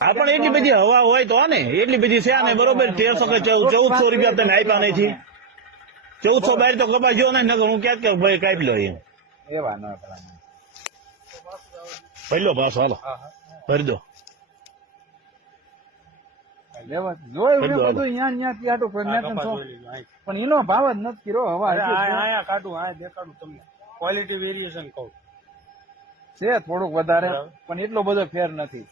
હા પણ એટલી બધી હવા હોય તો ને એટલી બધી છે ને બરોબર 1300 કે 1400 રૂપિયા તમે આપ્યા નથી 1400 બાર તો કપા જો ને નકર હું ક્યાં કે ભાઈ કાપી લો એમ એવા ન ભરી લો પાછો હાલો ભરી દો જોયું બધું અહીંયા પણ એનો ભાવ જ નથી કર્યો હવા કાઢું આ દેખાડું તમને ક્વોલિટી વેરિએશન કહું છે થોડુંક વધારે પણ એટલો બધો ફેર નથી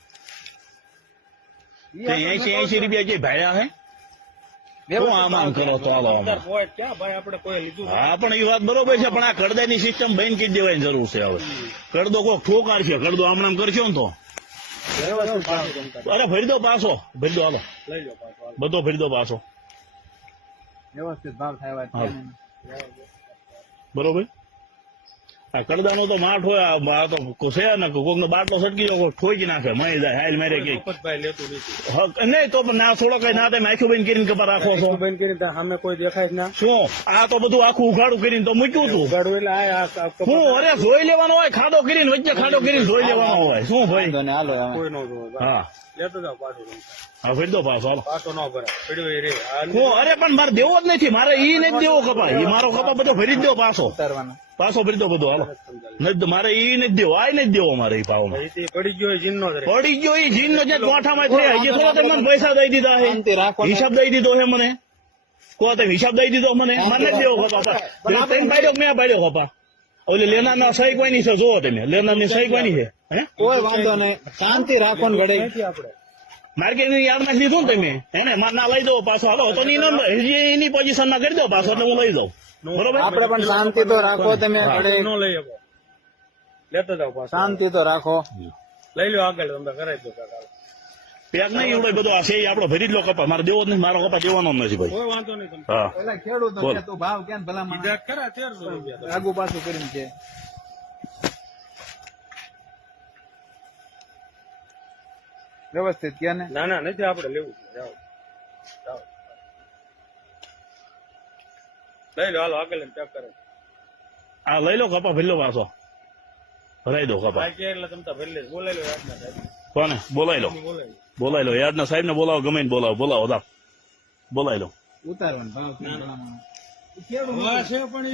80 રૂપિયા જે ભાડ્યા હે શું આમ કરો તો હાલો આમાં ક્યાં ભાઈ આપણે કોઈ લીધું હા પણ એ વાત બરોબર છે પણ આ કડદાની સિસ્ટમ બંધ કરી દેવાની જરૂર છે હવે કડદો કોક ઠોકાર છે કડદો આમણામ કરશો ને તો અરે ભરી દો પાછો ભરી દો હાલો લઈ લો પાછો બધો ભરી દો પાછો વ્યવસ્થિત ભાવ થાય બરોબર આ કડદાનો તો માઠ હોય આ તો છે ને કોક નો બાટલો સટકી જાય ઠોકી નાખે મળી જાય હાલ મારે કે ભાઈ લેતું નથી નહીં તો ના થોડો કઈ ના તમે આખું બંધ કરીને કપા રાખો છો બંધ કરીને સામે કોઈ દેખાય જ ના શું આ તો બધું આખું ઉઘાડું કરીને તો મૂક્યું હતું ઉગાડું એટલે હું અરે જોઈ લેવાનો હોય ખાડો કરીને વચ્ચે ખાડો કરીને જોઈ લેવાનો હોય શું ભાઈ હાલો કોઈ નો જોવે હા લેતો જાવ પાછું હા ભરી દો પાછો હાલો પાછો ન ભરાય પડ્યો રે હું અરે પણ મારે દેવો જ નથી મારે ઈ નથી દેવો કપા ઈ મારો કપા બધો ભરી જ દો પાછો ઉતારવાના પાછો ભરી દો બધો હાલો નથી મારે ઈ નથી દેવો આ નથી દેવો મારે ઈ ભાવમાં પડી ગયો જીનનો જ રે પડી ગયો ઈ જીનનો જે કોઠામાં થઈ હજી થોડા તમે મને પૈસા દઈ દીધા હે હિસાબ દઈ દીધો હે મને કહો તમે હિસાબ દઈ દીધો મને મને દેવો કપા તમે પાડ્યો મેં પાડ્યો કપા ઓલી લેનારના સહી કોઈની છે જોવો તમે લેનારની સહી કોઈની છે હે કોઈ વાંધો નહીં શાંતિ રાખો ને ઘડી આપણે માર્કેટ ની યાદ નાખી દીધું ને તમે એને માર ના લઈ દો પાછો હાલો તો હજી એની પોઝિશન ના કરી દો પાછો એટલે હું લઈ દઉં બરોબર આપણે પણ શાંતિ તો રાખો તમે ઘડી નો લઈ શકો લેતો જાવ પાછો શાંતિ તો રાખો લઈ લો આગળ તમે કરાવી દો કાકા પેક નહીં એવડો બધો આ છે આપડે ભરી જ લો કપા મારે દેવો જ નહીં મારો કપા દેવાનો નથી ભાઈ કોઈ વાંધો નહીં તમે હા પેલા ખેડૂતો છે તો ભાવ ક્યાં ભલામણ કીધા ખરા 1300 રૂપિયા આગુ પાછું કરીને છે વ્યવસ્થિત ક્યાં ને ના ના નથી આપણે લેવું જાઓ જાઓ લઈ લો હાલો આગળ ચેક કરો હા લઈ લો કપા ભરી લો પાછો ભરાઈ દો કપા બાકી એટલે તમે તો ભરી લે બોલાઈ લો યાદ ના કોને બોલાઈ લો બોલાઈ બોલાઈ લો યાદના સાહેબ ને બોલાવો ગમે ને બોલાવો બોલાવો દા બોલાઈ લો ઉતારવાનો ભાવ ક્યાં ભલામણ હવા છે પણ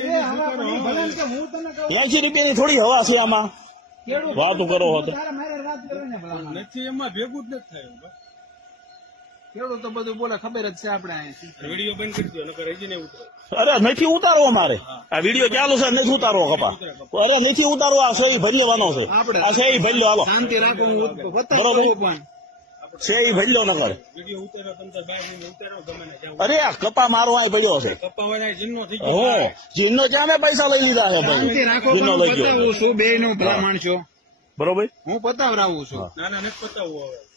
એ ભલે ને કે હું તને કહું 80 રૂપિયાની થોડી હવા છે આમાં ખેડૂત વાતો કરો હો તો તારા મારે વાત કરે ને ભલામણ નથી એમાં ભેગું જ નથી થયું ખેડૂત તો બધું બોલે ખબર જ છે આપણે અહીંયા વિડીયો બંધ કરી દો નકર હજી નહીં ઉતરે અરે નથી ઉતારવો મારે આ વિડીયો ચાલુ છે નથી ઉતારવો કપા અરે નથી ઉતારવો આ સહી ભરી લેવાનો છે આ સહી ભરી લો હાલો શાંતિ રાખો હું બતાવું બરોબર. પણ સહી ભરી લો નકર વિડીયો ઉતારો તમે તો બાર મિનિટ ઉતારો ગમે ને જાવ અરે આ કપા મારો અહીં પડ્યો છે કપ્પા વાળા જીનનો થઈ હો ગયો જીનનો ક્યાં મેં પૈસા લઈ લીધા છે શાંતિ ભાઈ રાખો જીનનો પણ લઈ હું ગયો બતાવું છું બે નું ભલામણ છો બરોબર હું પતાવરાવું છું ના ના નથી પતાવવું હવે